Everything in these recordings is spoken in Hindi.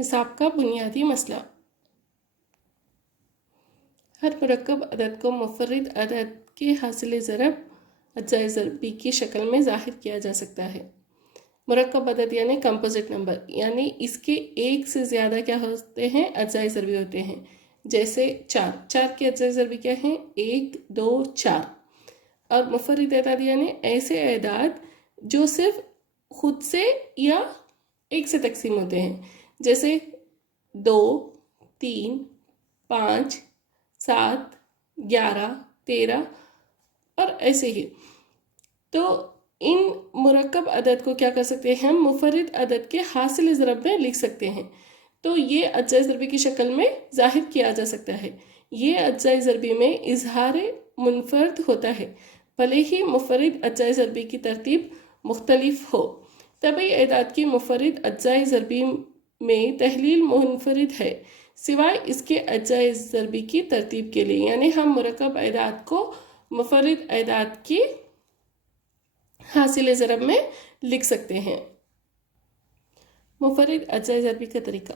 हिसाब का बुनियादी मसला। हर मुरक्कब अदद को मुफर्रिद अदद के हासिल ज़रब अज्जाए ज़रबी की शक्ल में ज़ाहिर किया जा सकता है। मुरक्कब अदद यानी कंपोजिट नंबर, यानी इसके एक से ज़्यादा क्या होते हैं, अज्जाए ज़रबी होते हैं। जैसे चार के अज्जाए ज़रबी क्या हैं, 1 2 4। और मुफर्रिद अदद यानी ऐसे अदाद जो सिर्फ खुद से या एक से तकसीम होते हैं, जैसे 2 3 5 7 11 13 और ऐसे ही। तो इन मुरक्कब अदद को क्या कर सकते हैं, हम मुफर्रिद अदद के हासिल ज़रब में लिख सकते हैं। तो ये अज्जाए ज़रबी की शक्ल में ज़ाहिर किया जा सकता है। ये अज्जाए ज़रबी में इजहार मुनफरद होता है, भले ही मुफर्रिद अज्जाए ज़रबी की तरतीब मुख्तलिफ हो। तभी एदाद की मुफर्रिद अज्जाए ज़रबी में तहलील मुनफरिद है, सिवाय इसके अज्जाए ज़रबी की तरतीब के लिए। यानी हम मुरक्कब एदाद को मुफर्रिद एदाद की हासिल ज़रब में लिख सकते हैं। मुफर्रिद अज्जाए ज़रबी का तरीका।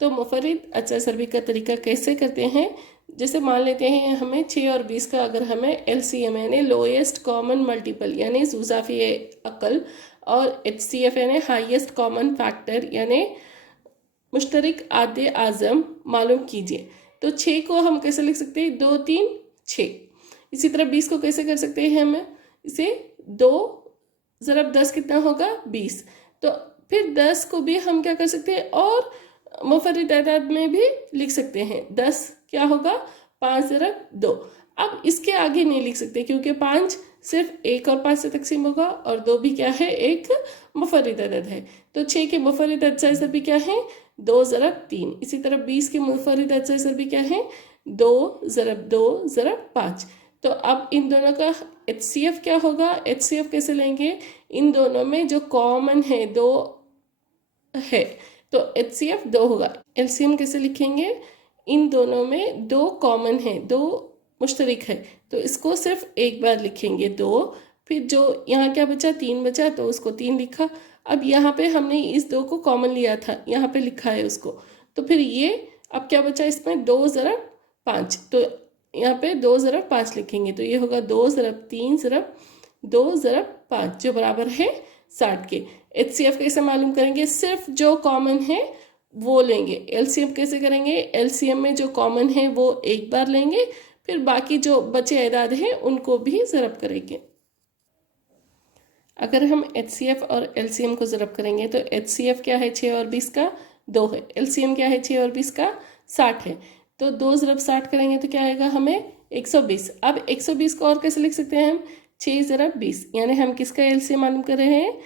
तो मुफर्रिद अज्जाए ज़रबी का तरीका कैसे करते हैं, जैसे मान लेते हैं हमें 6 और 20 का अगर हमें LCM यानी लोएस्ट कॉमन मल्टीपल यानी ज़ुज़ाफ़ी अक़ल और HCF यानी हाईएस्ट कॉमन फैक्टर यानी मुश्तरक आदे आज़म मालूम कीजिए। तो 6 को हम कैसे लिख सकते हैं, 2 3 6। इसी तरह 20 को कैसे कर सकते हैं, हमें इसे 2 ज़रब 10 कितना होगा, 20। तो फिर 10 को भी हम क्या कर सकते हैं और मुफर्रिद तादाद में भी लिख सकते हैं। 10 क्या होगा, 5 ज़रब 2। अब इसके आगे नहीं लिख सकते क्योंकि 5 सिर्फ 1 और 5 से तकसीम होगा और 2 भी क्या है, एक मुफर्रिद अदद है। तो 6 के मुफर्रिद अज्जाए ज़रबी क्या है, 2 ज़रब 3। इसी तरह 20 के मुफर्रिद अज्जाए ज़रबी क्या है, 2 ज़रब 2 ज़रब 5। तो अब इन दोनों का HCF क्या होगा, HCF कैसे लेंगे, इन दोनों में जो कॉमन है 2 है तो HCF 2 होगा। LCM कैसे लिखेंगे, इन दोनों में 2 कॉमन है, 2 मुश्तरक है, तो इसको सिर्फ एक बार लिखेंगे 2। फिर जो यहाँ क्या बचा, 3 बचा, तो उसको 3 लिखा। अब यहाँ पे हमने इस 2 को कॉमन लिया था, यहाँ पे लिखा है उसको। तो फिर ये अब क्या बचा इसमें, 2 ज़रब 5। तो यहाँ पे 2 ज़रब 5 लिखेंगे, तो ये होगा 2 ज़रब 3 ज़रब 2 ज़रब 5 जो बराबर है 60 के। HCF कैसे मालूम करेंगे, सिर्फ जो कॉमन है वो लेंगे। LCM कैसे करेंगे, LCM में जो कॉमन है वो एक बार लेंगे, फिर बाकी जो बचे एदाद हैं उनको भी ज़रब करेंगे। अगर हम HCF और LCM को ज़रब करेंगे तो HCF क्या है, 6 और 20 का 2 है। LCM क्या है, 6 और 20 का 60 है। तो 2 ज़रब 60 करेंगे तो क्या आएगा हमें, 120। अब 120 को और कैसे लिख सकते हैं हम, 6 ज़रब 20। यानी हम किसका LCM मालूम कर रहे हैं,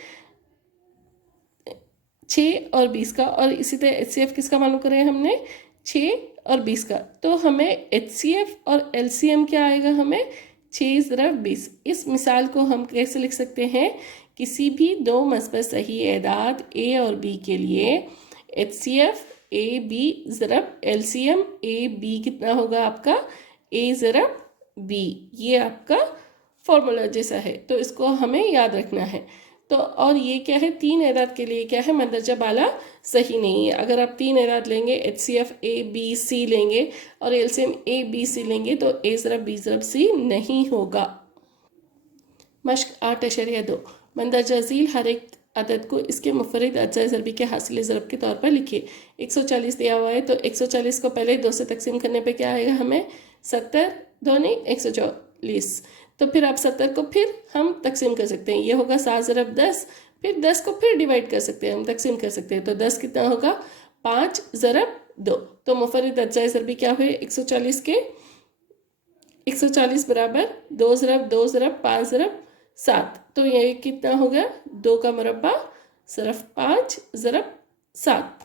6 और 20 का। और इसी तरह HCF किसका मालूम कर रहे हैं हमने, 6 और 20 का। तो हमें HCF और LCM क्या आएगा, हमें 6 ज़रब 20। इस मिसाल को हम कैसे लिख सकते हैं, किसी भी दो मस्बत सही एदाद A और B के लिए HCF AB ज़रब LCM AB कितना होगा आपका, A ज़रब B। ये आपका फॉर्मूला जैसा है, तो इसको हमें याद रखना है। तो और ये क्या है, 3 एदाद के लिए क्या है, मंदरजा बाला सही नहीं है। अगर आप 3 एदाद लेंगे, HCF A B C लेंगे और LCM A B C लेंगे तो A ज़रब B ज़रब C नहीं होगा। मश्क 8.2 मंदरजा झील हर एक अदद को इसके मुफर्रिद अज्जाए ज़रबी के हासिल ज़रब के तौर पर लिखिए। 140 दिया हुआ है तो 140 को पहले 2 से तकसीम करने पे क्या आएगा हमें, 70 2 140। तो फिर आप 70 को फिर हम तकसीम कर सकते हैं, ये होगा 7 ज़रब 10। फिर 10 को फिर डिवाइड कर सकते हैं, हम तकसीम कर सकते हैं। तो 10 कितना होगा, 5 ज़रब 2। तो मुफर्रिद अज्जाए ज़रबी क्या हुए, 140 के 140 बराबर 2 ज़रब 2 ज़रब 5 ज़रब 7। तो ये कितना हो गया, 2 का मुरब्बा सिर्फ 5 ज़रब 7।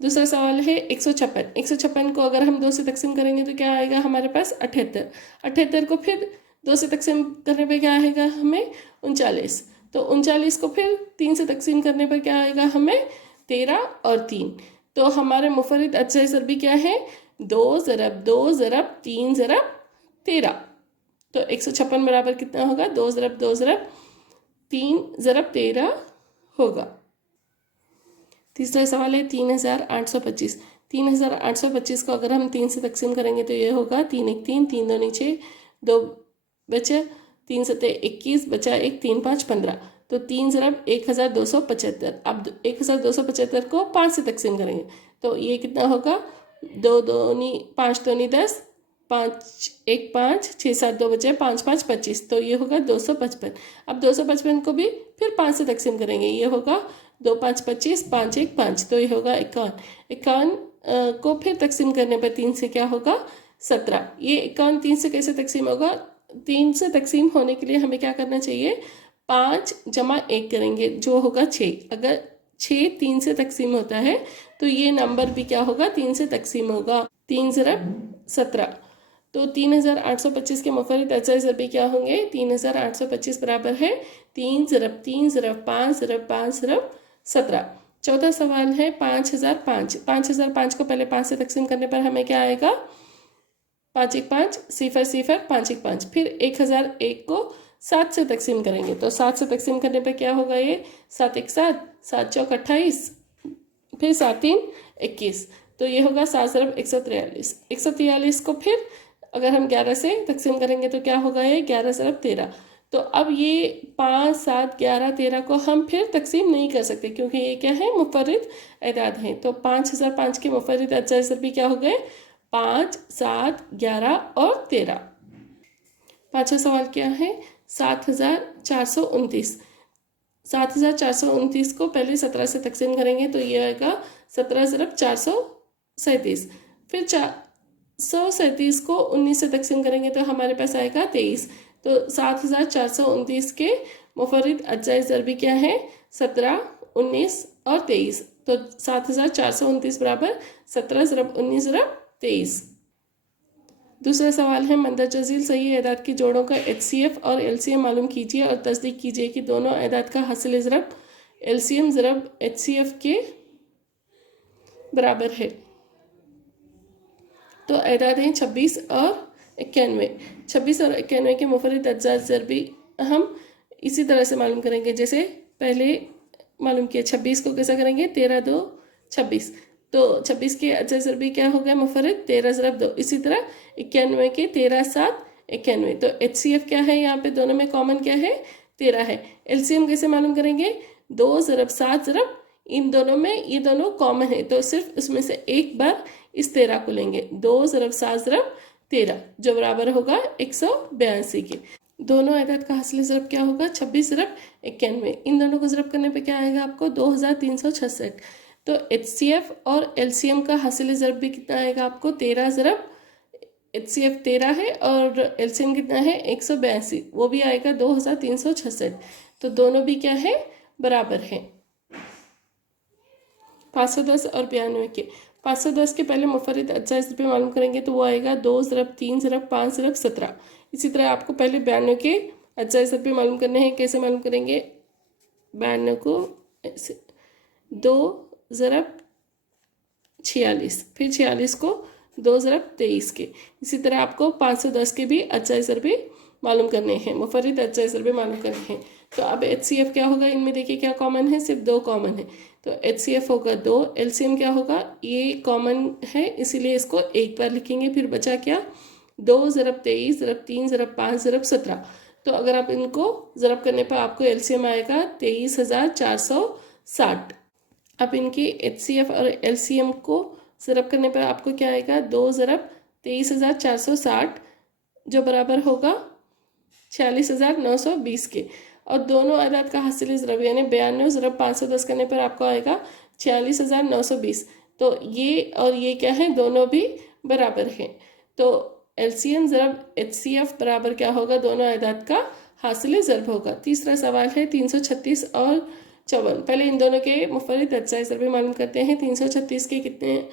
दूसरा सवाल है 156। 156 को अगर हम 2 से तकसीम करेंगे तो क्या आएगा हमारे पास, 78। 78 को फिर 2 से तकसीम करने पे क्या आएगा हमें, 39। तो 39 को फिर 3 से तकसीम करने पर क्या आएगा हमें, 13 और 3। तो हमारे मुफर्रिद अज्जाए ज़रबी क्या है, 2 ज़रब 2 ज़रब 3 ज़रब 13। तो 156 बराबर कितना होगा, 2 ज़रब 3 ज़रब 13 होगा। तीसरा सवाल है 3825। 3825 को अगर हम 3 से तकसीम करेंगे तो ये होगा 3 एक 3, 3 2 6, 2 बचा, 3 7 21, बचा 1, 3 5 15। तो 3 ज़रब 1275। अब 1275 को 5 से तकसीम करेंगे तो ये कितना होगा, 2 दूनी 5 दूनी 10, 5 1 5, 6 7 2 बचे 5 5 25। तो ये होगा 255। अब 255 को भी फिर 5 से तकसीम करेंगे, ये होगा 2 5 25, 5 1 5। तो ये होगा 51। 51 को फिर तकसीम करने पर 3 से क्या होगा, 17। ये 51 3 से कैसे तकसीम होगा, 3 से तकसीम होने के लिए हमें क्या करना चाहिए, 5 जमा 1 करेंगे जो होगा 6। अगर 6 3 से तकसीम होता है तो ये नंबर भी क्या होगा, 3 से तकसीम होगा। 3 ज़रब 17। तो 3825 के मुफर्रिद अज्जा ज़रबी क्या होंगे, 3825 बराबर है 3 ज़रब 3 ज़रब 5 ज़रब 5 ज़रब 17। चौथा सवाल है 5005। 5005 को पहले 5 से तकसीम करने पर हमें क्या आएगा, 5 1 5, 0 0, 5 1 5। फिर 1001 को 7 से तकसीम करेंगे तो 7 से तकसीम करने पर क्या होगा, ये 7 1 7, 7 चौक 28, फिर 7 3 21। तो ये होगा 7 ज़रब 143। 143 को फिर अगर हम 11 से तकसीम करेंगे तो क्या होगा, ये 11 ज़रब 13। तो अब ये 5 7 11 13 को हम फिर तकसीम नहीं कर सकते क्योंकि ये क्या है, मुफर्रिद एदाद हैं। तो 5005 के मुफर्रिद अज्जा ज़रबी क्या हो गए, 5 7 11 और 13। पाँचवा सवाल क्या है, 7429। 7429 को पहले 17 से तकसीम करेंगे तो ये आएगा 17 ज़रब 437। फिर 437 को 19 से तकसीम करेंगे तो हमारे पास आएगा 23। तो 7429 के मुफर्रिद अज्जा ज़रबी क्या है, 17 19 और 23। तो 7429 बराबर 17 ज़रब 19 ज़रब 23। दूसरा सवाल है मंदरजजील सही एदाद की जोड़ों का HCF और LCM मालूम कीजिए और तस्दीक कीजिए कि दोनों एदाद का हासिल ज़रब LCM ज़रब HCF के बराबर है। तो एदाद हैं 26 और 91। 26 और 91 के मुफर्रिद अज्जा ज़रबी हम इसी तरह से मालूम करेंगे जैसे पहले मालूम किया। 26 को कैसा करेंगे, 13 2 26। तो 26 के अज्जा ज़रबी क्या हो गया, मुफर्रिद 13 ज़रब 2। इसी तरह 91 के 13 7 91। तो HCF क्या है, यहाँ पे दोनों में कॉमन क्या है, 13 है। LCM कैसे मालूम करेंगे, 2 ज़रब 7 ज़रब, इन दोनों में ये दोनों कॉमन है तो सिर्फ उसमें से एक बार इस 13 को लेंगे, 2 ज़रब 7 ज़रब 13 जो बराबर होगा 182 के। दोनों एदाद का हासिल ज़रब क्या होगा, 26 ज़रब 91। इन दोनों को ज़रब करने पे क्या आएगा आपको, 2366। तो HCF और LCM का हासिल ज़रब भी कितना आएगा आपको, 13 ज़रब, HCF 13 है और LCM कितना है 182, वो भी आएगा 2366। तो दोनों भी क्या है, बराबर है। 510 और 92 के। 510 के पहले मुफर्रिद अज्जा ज़रबी मालूम करेंगे तो वो आएगा 2 ज़रब 3 ज़रब 5 ज़रब 17। इसी तरह आपको पहले 92 के अज्जा ज़रबी मालूम करने हैं। कैसे मालूम करेंगे, 92 को 2 ज़रब 46, फिर 46 को 2 ज़रब 23 के। इसी तरह आपको 510 के भी अज्जा ज़रबी मालूम करने हैं, मुफर्रिद अज्जा ज़रबी मालूम करने हैं। तो अब HCF क्या होगा, इनमें देखिए क्या कॉमन है, सिर्फ 2 कॉमन है तो HCF होगा 2। LCM क्या होगा, ये कॉमन है इसीलिए इसको एक बार लिखेंगे। फिर बचा क्या, 2 ज़रब 23 ज़रब 3 ज़रब 5 ज़रब 17। तो अगर आप इनको ज़रब करने पर आपको LCM आएगा 23,460। अब इनकी HCF और LCM को ज़रब करने पर आपको क्या आएगा, 2 ज़रब 23,460 जो बराबर होगा 46,920 के। और दोनों आदाद का हासिल ज़रब यानी 92 ज़रब 510 करने पर आपको आएगा 46,920। तो ये और ये क्या है, दोनों भी बराबर हैं। तो LCM ज़रब HCF बराबर क्या होगा, दोनों आदाद का हासिल ज़रब होगा। तीसरा सवाल है 336 और 54। पहले इन दोनों के मुफर्रिद अज्जा ज़रबी मालूम करते हैं। 336 के कितने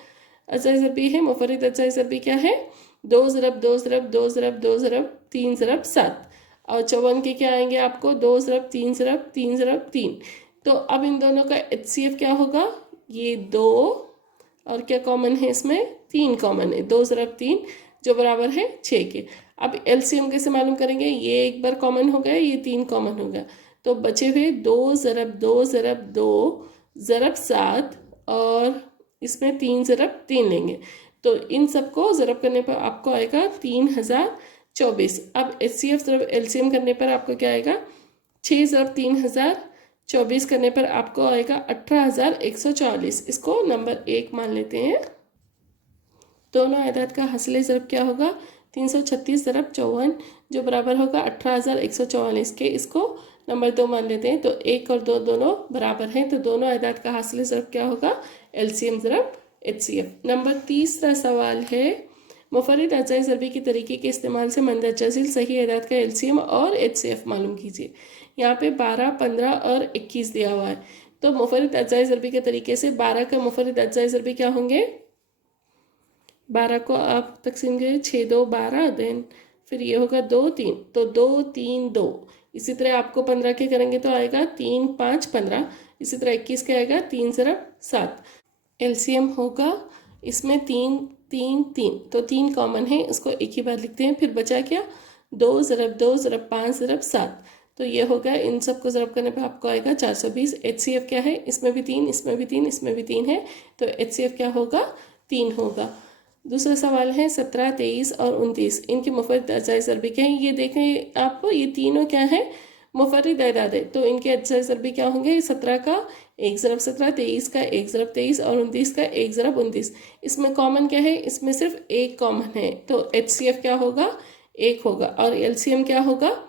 अज्जा ज़रबी है, मुफर्रिद अज्जा ज़रबी क्या है, 2 ज़रब 2 ज़रब 2 ज़रब 2 ज़रब 3 ज़रब 7। और 54 के क्या आएंगे आपको, 2 ज़रब 3 ज़रब 3 ज़रब 3। तो अब इन दोनों का HCF क्या होगा, ये 2 और क्या कॉमन है इसमें, 3 कॉमन है, 2 ज़रब 3 जो बराबर है 6 के। अब LCM कैसे मालूम करेंगे, ये एक बार कॉमन हो गया, ये 3 कॉमन हो गया। तो बचे हुए 2 ज़रब 2 ज़रब 2 ज़रब 7 और इसमें 3 ज़रब 3 लेंगे, तो इन सबको ज़रब करने पर आपको आएगा 3024। अब HCF ज़रब LCM करने पर आपको क्या आएगा, 6 ज़रब 3024 करने पर आपको आएगा 18,144। इसको नंबर 1 मान लेते हैं। दोनों आयदाद का हासिल ज़रब क्या होगा, 336 ज़रब 54, जो बराबर होगा 18,144 के। इसको नंबर 2 मान लेते हैं। तो 1 और 2 दोनों बराबर हैं, तो दोनों आयदाद का हासिल ज़रब क्या होगा, LCM ज़रब HCF। नंबर 3 सवाल है, मुफर्रिद अजाई ज़रबी के तरीके के इस्तेमाल से मंदरजासिल सही आयदाद का LCM और HCF मालूम कीजिए। यहाँ पे 12, 15 और 21 दिया हुआ है। तो मुफर्रिद अजाई ज़रबी के तरीके से 12 का मुफर्रिद अजाई ज़रबी क्या होंगे, 12 को आप तकसीम करें, 6 2 12, देन फिर ये होगा 2 3, तो 2 3 2। इसी तरह आपको 15 के करेंगे तो आएगा 3 5 15। इसी तरह 21 के आएगा 3 ज़रब 7। LCM होगा इसमें 3 3 3, तो 3 कॉमन है, इसको एक ही बार लिखते हैं। फिर बचा क्या, 2 ज़रब 2 ज़रब 5 ज़रब 7, तो ये होगा। इन सब को ज़रब करने पर आपको आएगा 420। HCF क्या है, इसमें भी 3, इसमें भी 3, इसमें भी 3 है, तो HCF क्या होगा, 3 होगा। दूसरा सवाल है 17, 23 और 29, इनके मुफर्रिद अजाई ज़रबी क्या है। ये देखें आप, ये तीनों क्या है, मुफर्रिद आयदाद है, तो इनके अजाई ज़रबी क्या होंगे, 17 का 1 ज़रब 17, 23 का 1 ज़रब 23 और 29 का 1 ज़रब 29। इसमें कॉमन क्या है, इसमें सिर्फ एक कॉमन है, तो HCF क्या होगा, 1 होगा। और LCM क्या होगा,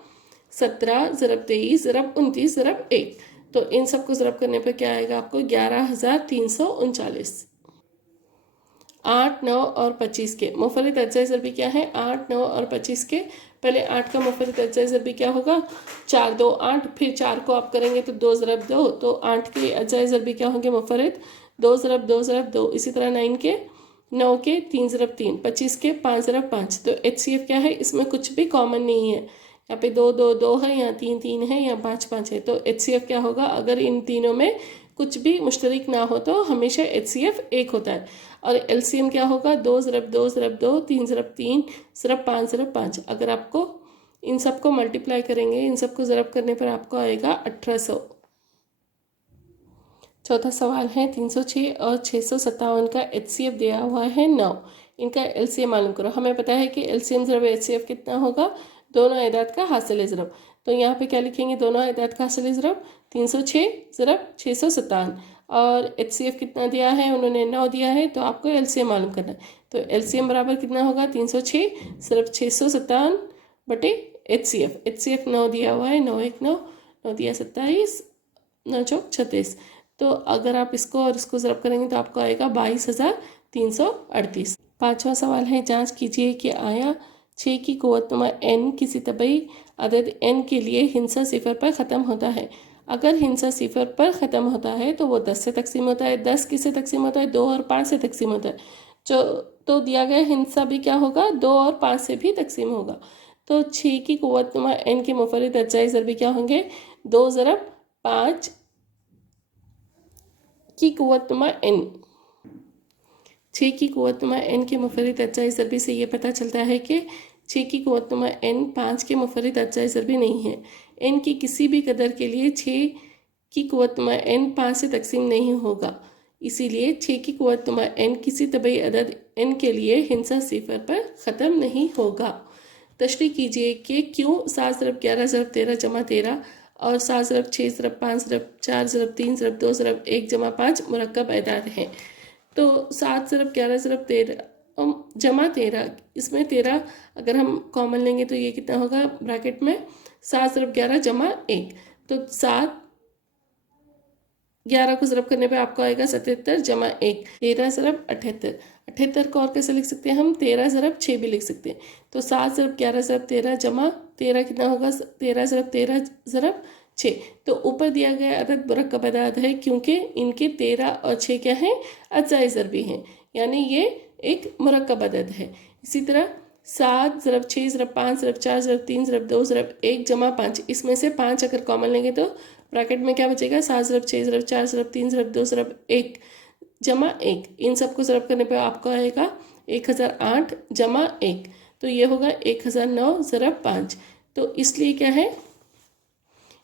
17 ज़रब 23 ज़रब 29 ज़रब 1। तो इन सबको ज़रब करने पर क्या आएगा आपको, 11,339। 8, 9 और 25 के मुफर्रिद अजाई ज़रबी क्या है, 8, 9 और 25 के। पहले 8 का मुफर्रिद अजाई ज़रबी क्या होगा, 4 2 8, फिर 4 को आप करेंगे तो 2 ज़रब 2, तो 8 के अजाई ज़रबी क्या होंगे मुफर्रिद, 2 ज़रब 2 ज़रब 2। इसी तरह 9 के 3 ज़रब 3, 25 के 5 ज़रब 5। तो HCF क्या है, इसमें कुछ भी कॉमन नहीं है, यहाँ पे 2 2 2 है, यहाँ 3 3 है, यहाँ 5 5 है। तो HCF क्या होगा, अगर इन तीनों में कुछ भी मुश्तरक ना हो तो हमेशा HCF 1 होता है। और LCM क्या होगा, 2 ज़रब 2 ज़रब 2, 3 ज़रब 3 ज़रब 5 ज़रब 5। अगर आपको इन सबको मल्टीप्लाई करेंगे, इन सबको ज़रब करने पर आपको आएगा 1800। चौथा सवाल है 306 और 657 का HCF दिया हुआ है 9, इनका LCM मालूम करो। हमें पता है कि LCM ज़रब HCF कितना होगा, दोनों आयदाद का हासिल ज़रब। तो यहाँ पे क्या लिखेंगे, दोनों आयदाद का हासिल ज़रब 306 ज़रब 657, और HCF कितना दिया है, उन्होंने 9 दिया है, तो आपको LCM मालूम करना है। तो LCM बराबर कितना होगा, 306 ज़रब 657 बटे HCF 9 दिया हुआ है, 9 1 9, 9 दिया 27, 9 चौक 36। तो अगर आप इसको और इसको ज़रब करेंगे तो आपको आएगा 22,338। पांचवा सवाल है, जांच कीजिए कि आया 6 की कुव्वतनुमा n किसी तबई अदद n के लिए हिंसा 0 पर ख़त्म होता है। अगर हिंसा 0 पर ख़त्म होता है तो वो 10 से तकसीम होता है, 10 किससे तकसीम होता है, 2 और 5 से तकसीम होता है। तो दिया गया हिंसा भी क्या होगा, 2 और 5 से भी तकसीम होगा। तो 6 की कुव्वतनुमा n के मुफर्रिद अजाई ज़रबी क्या होंगे, 2 ज़रब 5 की कुव्वतनुमा n। 6 की कुव्वतनुमा n के मुफर्रिद अजाई ज़रबी से ये पता चलता है कि 6 की कुव्वतनुमा n 5 के मुफर्रिद अजाई ज़रबी नहीं है। n की किसी भी कदर के लिए 6 की कुव्वतनुमा n 5 से तकसीम नहीं होगा, इसीलिए 6 की कुव्वतनुमा n किसी तबई अदद n के लिए हिंसा 0 पर ख़त्म नहीं होगा। तशरीह कीजिए कि क्यों 7 ज़रब 11 ज़रब 13 जमा 13 और 7 ज़रब 6 ज़रब 5 ज़रब 4 ज़रब 3 ज़रब 2 ज़रब 1 जमा 5 मुरक्कब आयदाद हैं। तो 7 ज़रब 11 ज़रब 13 जमा 13, इसमें 13 अगर हम कॉमन लेंगे तो ये कितना होगा, ब्रैकेट में 7 ज़रब 11 जमा 1, तो 7 11 को ज़रब करने पे आपको आएगा 77 जमा 1, 13 ज़रब 78। 78 को और कैसे लिख सकते हैं हम, 13 ज़रब 6 भी लिख सकते हैं। तो 7 ज़रब 11 ज़रब 13 जमा 13 कितना होगा, 13 ज़रब 13 ज़रब 6। तो ऊपर दिया गया अदद मुरक्कब अदाद है क्योंकि इनके 13 और 6 क्या हैं, अजाई ज़रबी हैं, यानी ये एक मुरक्कब अदद है। इसी तरह 7 ज़रब 6 ज़रब 5 ज़रब 4 ज़रब 3 ज़रब 2 ज़रब 1 जमा 5, इसमें से 5 अगर कॉमन लेंगे तो ब्रैकेट में क्या बचेगा, 7 ज़रब 6 ज़रब 4 ज़रब 3 ज़रब 2 ज़रब 1 जमा 1। इन सबको ज़रब करने पे आपको आएगा 1008 जमा 1, तो ये होगा 1009 ज़रब 5। तो इसलिए क्या है,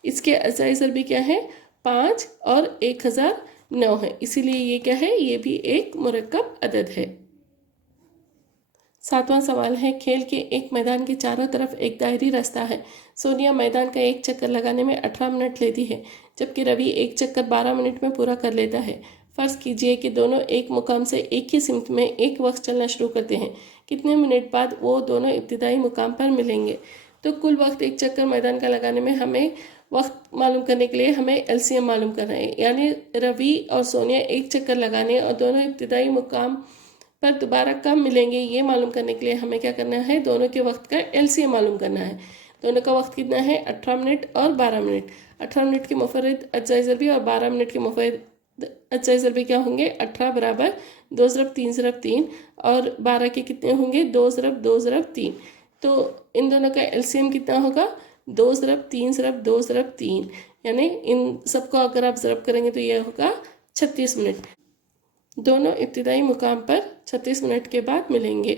इसके अजाई ज़रबी क्या है, 5 और 1000 9 है, इसीलिए ये क्या है, ये भी एक मुरक्कब अदद है। 7वां सवाल है, खेल के एक मैदान के चारों तरफ एक दायरी रास्ता है। सोनिया मैदान का एक चक्कर लगाने में 18 मिनट लेती है, जबकि रवि एक चक्कर 12 मिनट में पूरा कर लेता है। फर्ज कीजिए कि दोनों एक मुकाम से एक ही सिमत में एक वक्त चलना शुरू करते हैं। कितने मिनट बाद वो दोनों इब्तिदाई मुकाम पर मिलेंगे? तो कुल वक्त एक चक्कर मैदान का लगाने में हमें वक्त मालूम करने के लिए हमें एलसीएम मालूम करना है, यानी रवि और सोनिया एक चक्कर लगाने और दोनों इब्तिदाई मुकाम पर दोबारा कब मिलेंगे ये मालूम करने के लिए हमें क्या करना है, दोनों के वक्त का एलसीएम मालूम करना है। दोनों का वक्त कितना है, 18 मिनट और 12 मिनट। 18 मिनट के मुफर्रिद अज्जाए ज़रबी और 12 मिनट के मुफर्रिद अज्जाए ज़रबी क्या होंगे, 18 बराबर 2 ज़रब 3 ज़रब 3 और 12 के कितने होंगे, 2 ज़रब 2 ज़रब 3। तो इन दोनों का एलसीएम कितना होगा, 2 ज़रब 3 ज़रब 2 ज़रब 3, यानी इन सबको अगर आप ज़रब करेंगे तो यह होगा 36 मिनट। दोनों इब्तिदाई मुकाम पर 36 मिनट के बाद मिलेंगे।